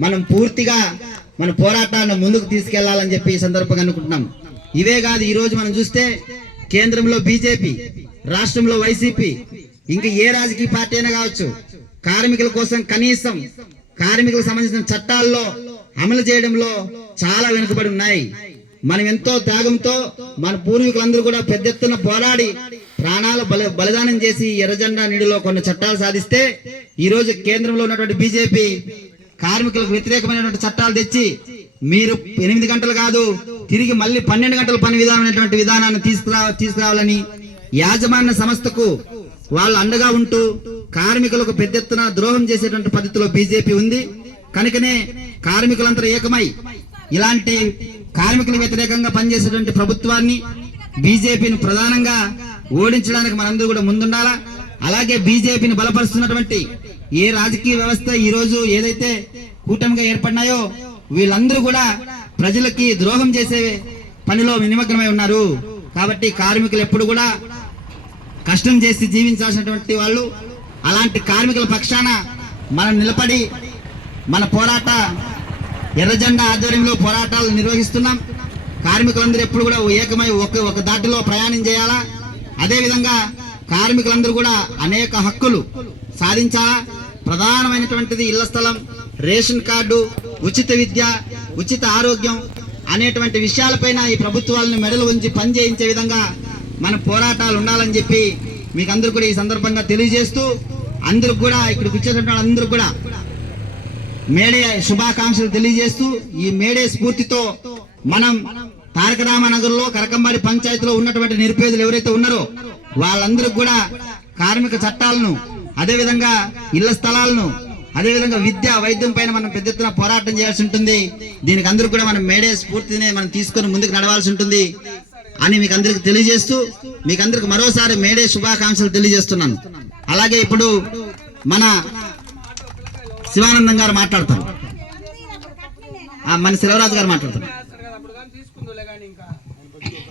మనం పూర్తిగా మన పోరాటాన్ని ముందుకు తీసుకెళ్ళాలని చెప్పి ఈ సందర్భంగా అనుకుంటున్నాం. ఇవే కాదు ఈ రోజు మనం చూస్తే కేంద్రంలో బీజేపీ రాష్ట్రంలో వైసీపీ ఇంకా ఏ రాజకీయ పార్టీ అయినా కావచ్చు కార్మికుల కోసం కనీసం కార్మికులకు సంబంధించిన చట్టాల్లో అమలు చేయడంలో చాలా వెనుకబడి ఉన్నాయి. మనం ఎంతో త్యాగంతో మన పూర్వీకులందరూ కూడా పెద్ద ఎత్తున పోరాడి ప్రాణాలు బల బలిదానం చేసి ఎర్రజెండా నీడిలో కొన్ని చట్టాలు సాధిస్తే ఈ రోజు కేంద్రంలో ఉన్నటువంటి బీజేపీ కార్మికులకు వ్యతిరేకమైనటువంటి చట్టాలు తెచ్చి మీరు ఎనిమిది గంటలు కాదు తిరిగి మళ్ళీ పన్నెండు గంటల పని విధానం అనేటువంటి విధానాన్ని తీసుకురా తీసుకురావాలని యాజమాన్య సంస్థకు వాళ్ళు అండగా ఉంటూ కార్మికులకు పెద్ద ఎత్తున ద్రోహం చేసేటువంటి పద్ధతిలో బీజేపీ ఉంది. కనుకనే కార్మికులంతా ఏకమై ఇలాంటి కార్మికుల వ్యతిరేకంగా పనిచేసేటువంటి ప్రభుత్వాన్ని బీజేపీని ప్రధానంగా ఓడించడానికి మనందరూ కూడా ముందుండాలా? అలాగే బీజేపీని బలపరుస్తున్నటువంటి ఏ రాజకీయ వ్యవస్థ ఈ రోజు ఏదైతే కూటమిగా ఏర్పడినాయో వీళ్ళందరూ కూడా ప్రజలకి ద్రోహం చేసే పనిలో నిమగ్నమై ఉన్నారు. కాబట్టి కార్మికులు ఎప్పుడు కూడా కష్టం చేసి జీవించాల్సినటువంటి వాళ్ళు అలాంటి కార్మికుల పక్షాన మనం నిలబడి మన పోరాట ఎర్రజెండా ఆధ్వర్యంలో పోరాటాలు నిర్వహిస్తున్నాం. కార్మికులందరూ ఎప్పుడు కూడా ఏకమై ఒక ఒక దాటిలో ప్రయాణం చేయాలా? అదేవిధంగా కార్మికులందరూ కూడా అనేక హక్కులు సాధించాలా? ప్రధానమైనటువంటిది ఇళ్ళ స్థలం రేషన్ కార్డు ఉచిత విద్య ఉచిత ఆరోగ్యం అనేటువంటి విషయాలపైన ఈ ప్రభుత్వాలను మెడలు ఉంచి పనిచేయించే విధంగా మన పోరాటాలు ఉండాలని చెప్పి మీకు అందరూ కూడా ఈ సందర్భంగా తెలియజేస్తూ అందరికి కూడా ఇక్కడికి వచ్చేటువంటి అందరూ కూడా మేడే శుభాకాంక్షలు తెలియజేస్తూ ఈ మేడే స్ఫూర్తితో మనం తారకరామనగర్లో కరకంబాడి పంచాయతీలో ఉన్నటువంటి నిరుపేదలు ఎవరైతే ఉన్నారో వాళ్ళందరికి కూడా కార్మిక చట్టాలను అదేవిధంగా ఇళ్ళ స్థలాలను అదేవిధంగా విద్య వైద్యం పైన మనం పెద్ద ఎత్తున పోరాటం చేయాల్సి ఉంటుంది. దీనికి అందరూ కూడా మనం మేడే స్ఫూర్తిని మనం తీసుకొని ముందుకు నడవాల్సి ఉంటుంది అని మీకు అందరికి తెలియజేస్తూ మీకు అందరికి మరోసారి మేడే శుభాకాంక్షలు తెలియజేస్తున్నాను. అలాగే ఇప్పుడు మన శివానందం గారు మాట్లాడతారు. ఆ, మన శివరాజు గారు మాట్లాడతారు. కానీ ఇంకా